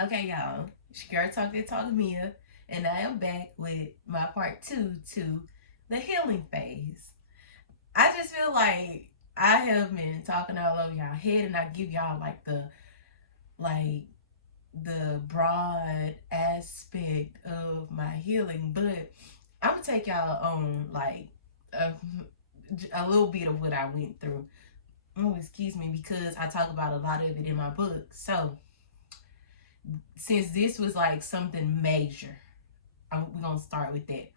Okay, y'all. Girl Talk That Talk Mia, and I am back with my part two to the healing phase. I just feel like I have been talking all over y'all head, and I give y'all like the broad aspect of my healing, but I'm gonna take y'all on like a, a little bit of what I went through. Oh, excuse me, because I talk about a lot of it in my book. So since this was like something major, we're gonna start with that.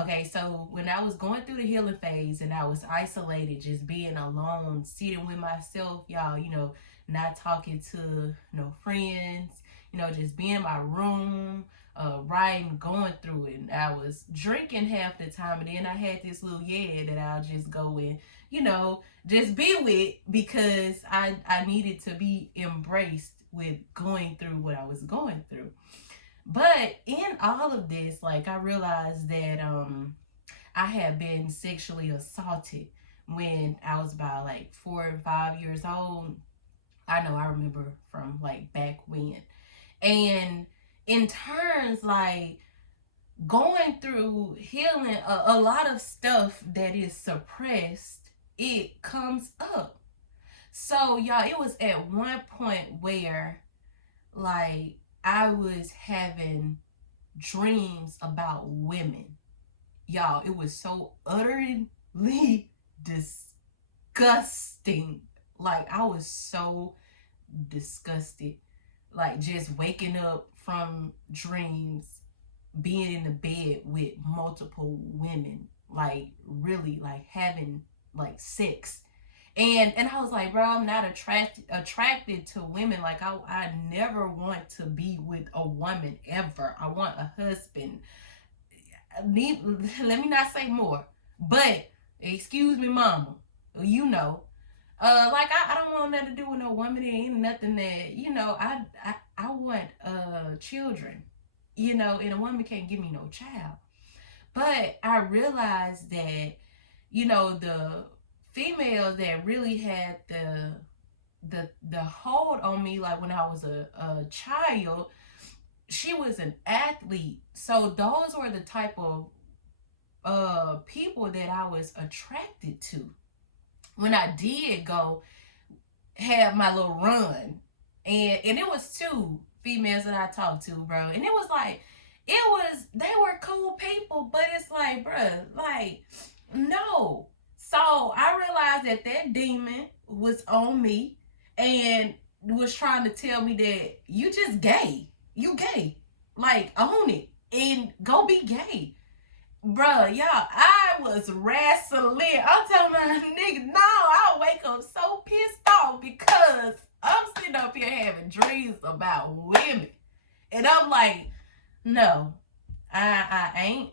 Okay, so when I was going through the healing phase and I was isolated, just being alone, sitting with myself, y'all, not talking to no friends, just being in my room, writing, going through it. And I was drinking half the time, and then I had this little that I'll just go and, just be with because I needed to be embraced with going through what I was going through. But in all of this, like I realized that I had been sexually assaulted when I was about like 4 and 5 years old. I remember from like back when. And in turns, like going through healing, a lot of stuff that is suppressed, it comes up. So y'all, it was at one point where like I was having dreams about women. Y'all, it was so utterly disgusting. Like, I was so disgusted. Like, just waking up from dreams, being in the bed with multiple women. Like, really, like, having, like, sex. And I was like, bro, I'm not attracted to women. Like I never want to be with a woman ever. I want a husband. Let me not say more. But excuse me, mama. You know. Like I don't want nothing to do with no woman. It ain't nothing that, I want children. And a woman can't give me no child. But I realized that, the females that really had the hold on me, like when I was a child, she was an athlete. So those were the type of people that I was attracted to. When I did go have my little run, and it was two females that I talked to, bro, and it was like they were cool people, but it's like, bro, like no. So I realized that demon was on me and was trying to tell me that you just gay. You gay. Like, own it and go be gay. Bruh, y'all, I was wrestling. I'm telling my nigga, no, I'll wake up so pissed off because I'm sitting up here having dreams about women. And I'm like, no, I ain't.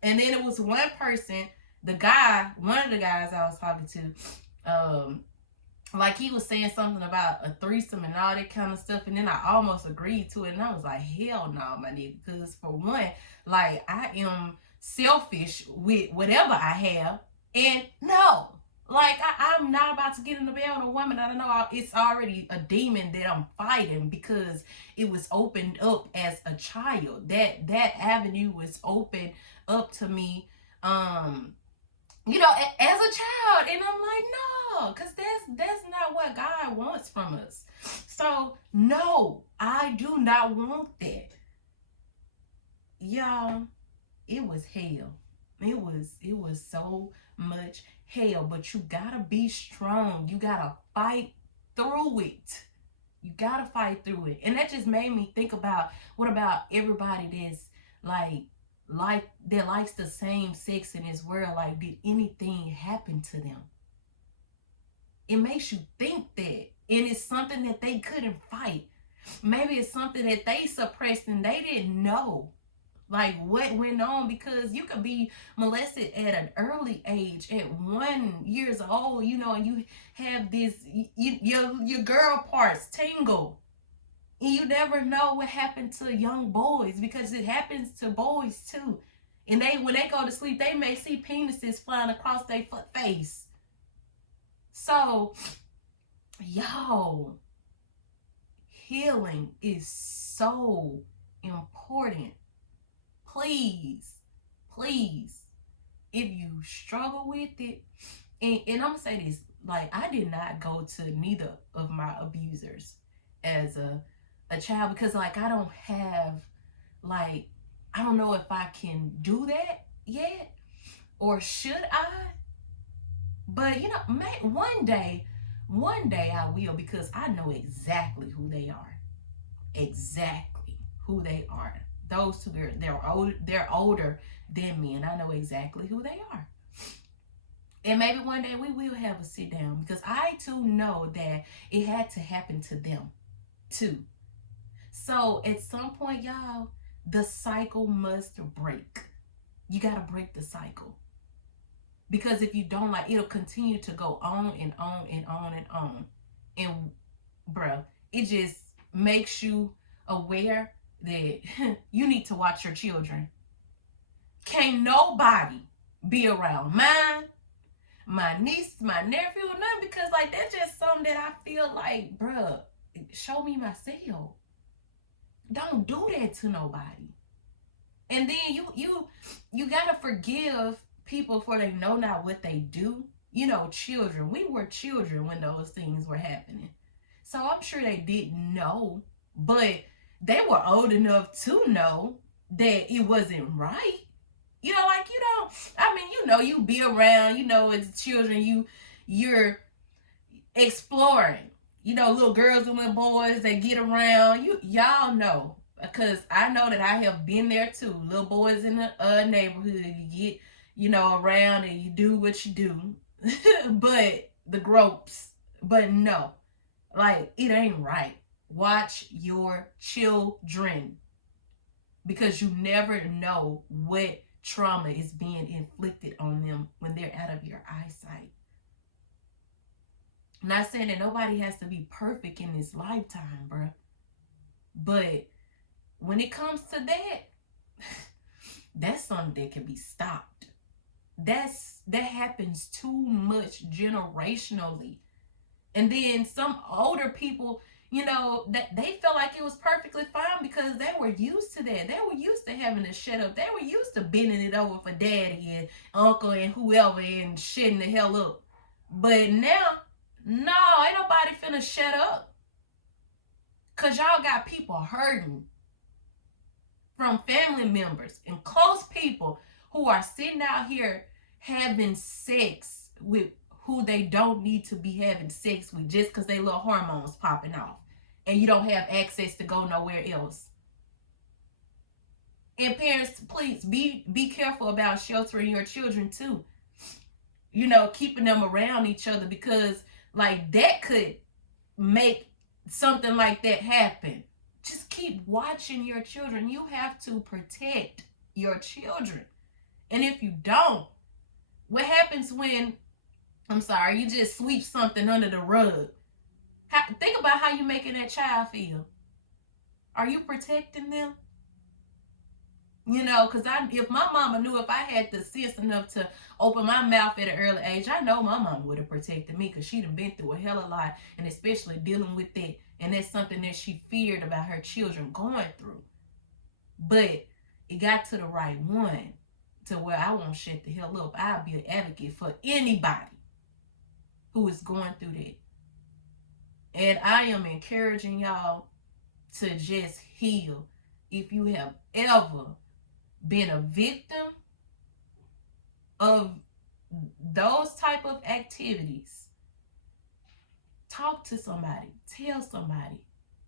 And then it was one person, one of the guys I was talking to, like he was saying something about a threesome and all that kind of stuff, and then I almost agreed to it, and I was like, hell no, my nigga, because for one, like I am selfish with whatever I have, and no, like I'm not about to get in the bed with a woman. I don't know, it's already a demon that I'm fighting because it was opened up as a child. That avenue was open up to me, as a child, and I'm like, no, because that's not what God wants from us. So no, I do not want that. Y'all, it was hell. It was so much hell, but you gotta be strong. You gotta fight through it. You gotta fight through it. And that just made me think about, what about everybody that's that likes the same sex in this world? Like, did anything happen to them? It makes you think that. And it's something that they couldn't fight. Maybe it's something that they suppressed and they didn't know. Like what went on, because you could be molested at an early age, at 1 years old, and you have this, your girl parts tingle. And you never know what happened to young boys, because it happens to boys too. And when they go to sleep, they may see penises flying across their face. So, yo, healing is so important. Please, please, if you struggle with it, and I'm gonna say this, like, I did not go to neither of my abusers as a child, because like I don't have, like, I don't know if I can do that yet, or should I? But you know, one day I will, because I know exactly who they are, exactly who they are. Those two, they're older than me, and I know exactly who they are. And maybe one day we will have a sit down, because I too know that it had to happen to them too. So at some point, y'all, the cycle must break. You got to break the cycle. Because if you don't, like, it'll continue to go on and on and on and on. And, bruh, it just makes you aware that you need to watch your children. Can't nobody be around mine, my niece, my nephew, or nothing, because, like, that's just something that I feel like, bruh, show me myself. Don't do that to nobody. And then you gotta forgive people, for they know not what they do. You know, children. We were children when those things were happening. So I'm sure they didn't know, but they were old enough to know that it wasn't right. You know, like, you don't, I mean, you know, you be around, you know, as children, you're exploring. You know, little girls and little boys, they get around. Y'all know, because I know that I have been there too. Little boys in the neighborhood, you get, you know, around and you do what you do. But the gropes, but no, like, it ain't right. Watch your children, because you never know what trauma is being inflicted on them when they're out of your eyesight. I'm not saying that nobody has to be perfect in this lifetime, bro. But when it comes to that, that's something that can be stopped. That happens too much generationally. And then some older people, you know, that they felt like it was perfectly fine, because they were used to that. They were used to having to shut up. They were used to bending it over for daddy and uncle and whoever and shutting the hell up. But now, no, ain't nobody finna shut up. Because y'all got people hurting from family members and close people who are sitting out here having sex with who they don't need to be having sex with, just because they little hormones popping off and you don't have access to go nowhere else. And parents, please be careful about sheltering your children too. You know, keeping them around each other, because like that could make something like that happen. Just keep watching your children. You have to protect your children. And if you don't, what happens when, I'm sorry, you just sweep something under the rug? Think about how you're making that child feel. Are you protecting them? You know, because if my mama knew, if I had the sense enough to open my mouth at an early age, I know my mama would have protected me, because she'd have been through a hell of a lot, and especially dealing with that. And that's something that she feared about her children going through. But it got to the right one, to where I won't shut the hell up. I'll be an advocate for anybody who is going through that. And I am encouraging y'all to just heal. If you have ever been a victim of those type of activities, talk to somebody, tell somebody.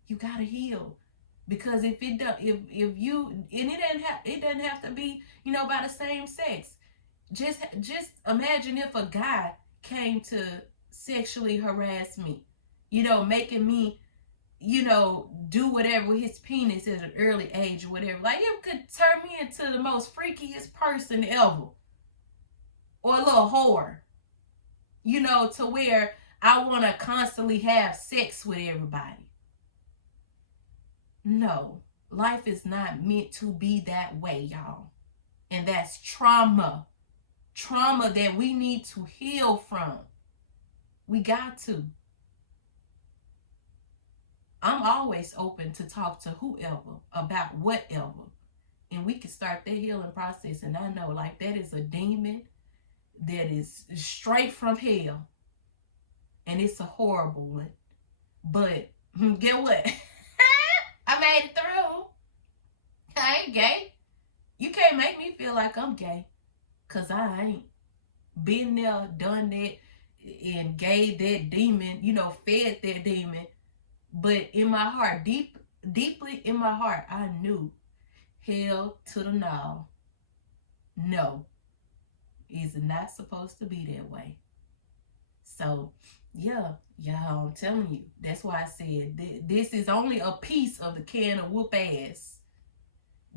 You gotta heal. Because if you, and it doesn't have to be, you know, by the same sex. Just imagine if a guy came to sexually harass me, you know, making me, you know, do whatever with his penis at an early age or whatever. Like, it could turn me into the most freakiest person ever. Or a little whore. You know, to where I want to constantly have sex with everybody. No, life is not meant to be that way, y'all. And that's trauma. Trauma that we need to heal from. We got to. I'm always open to talk to whoever about whatever. And we can start the healing process. And I know, like, that is a demon that is straight from hell. And it's a horrible one. But get what? I made it through. I ain't gay. You can't make me feel like I'm gay. Because I ain't. Been there, done that, and gave that demon, fed that demon. But in my heart, deeply in my heart, I knew, hell to the no. No, it's not supposed to be that way. So, yeah, y'all, I'm telling you. That's why I said this is only a piece of the can of whoop ass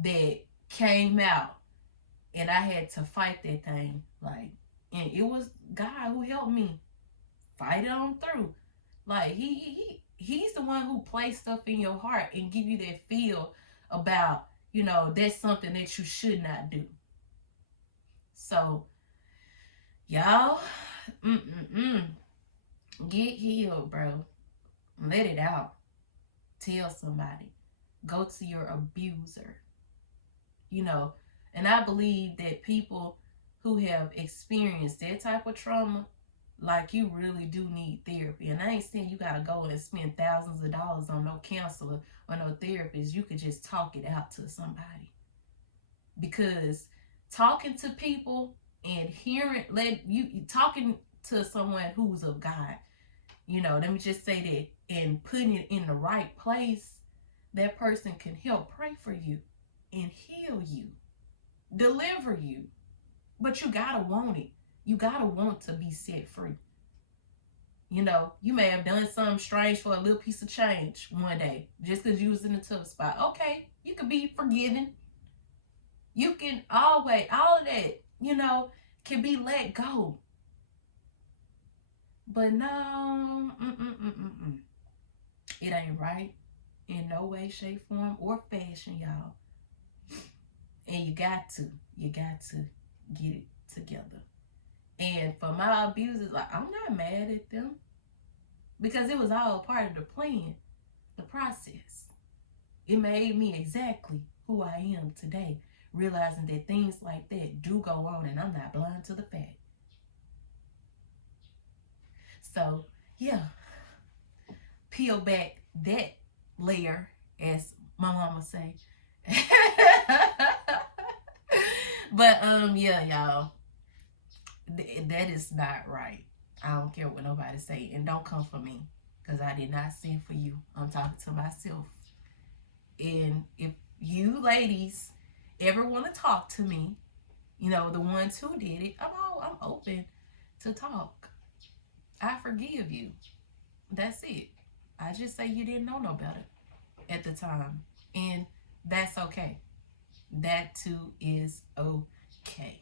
that came out. And I had to fight that thing. Like, and it was God who helped me fight it on through. Like, he's the one who plays stuff in your heart and give you that feel about, that's something that you should not do. So, y'all, get healed, bro. Let it out. Tell somebody. Go to your abuser. And I believe that people who have experienced that type of trauma, like, you really do need therapy. And I ain't saying you gotta go and spend thousands of dollars on no counselor or no therapist. You could just talk it out to somebody. Because talking to people and talking to someone who's of God, let me just say that, and putting it in the right place, that person can help pray for you and heal you, deliver you. But you gotta want it. You gotta want to be set free. You may have done something strange for a little piece of change one day, just because you was in a tough spot. Okay, you can be forgiven. You can always, all of that, can be let go. But no, it ain't right in no way, shape, form, or fashion, y'all. And you got to get it together. And for my abusers, like, I'm not mad at them, because it was all part of the plan, the process. It made me exactly who I am today, realizing that things like that do go on, and I'm not blind to the fact. So, yeah, peel back that layer, as my mama say. But yeah, y'all, that is not right. I don't care what nobody say, and don't come for me, because I did not sin for you. I'm talking to myself. And if you ladies ever want to talk to me, the ones who did it, I'm open to talk. I forgive you. That's it. I just say you didn't know no better at the time, and that's okay. That too is okay.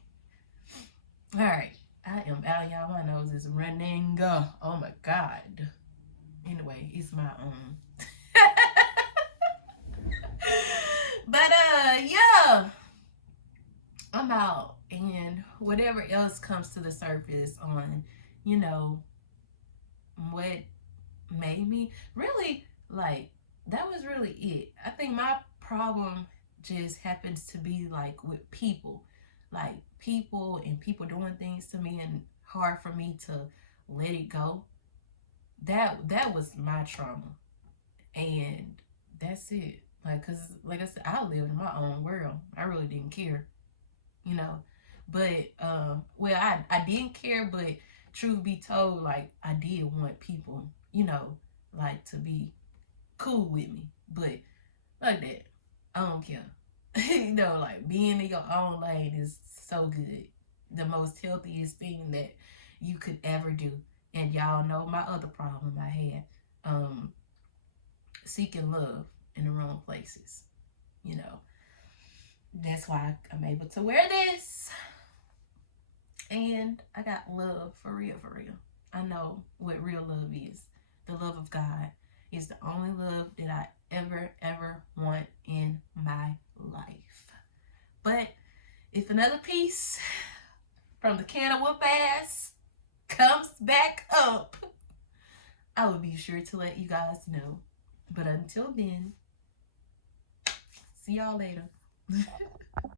All right, I am out, y'all. My nose is running. Oh my God. Anyway, it's my own. But yeah, I'm out, and whatever else comes to the surface on, what made me really, like, that was really it. I think my problem just happens to be, like, with people, like, people doing things to me, and hard for me to let it go. That was my trauma, and that's it. Like, cause like I said, I lived in my own world. I really didn't care, But well, I didn't care, but truth be told, like, I did want people, like, to be cool with me. But like that, I don't care. Like, being in your own lane is so good. The most healthiest thing that you could ever do. And y'all know my other problem I had. Seeking love in the wrong places. That's why I'm able to wear this. And I got love for real, for real. I know what real love is. The love of God is the only love that I ever want in my life. But if another piece from the can of whoop ass comes back up, I will be sure to let you guys know. But until then, see y'all later.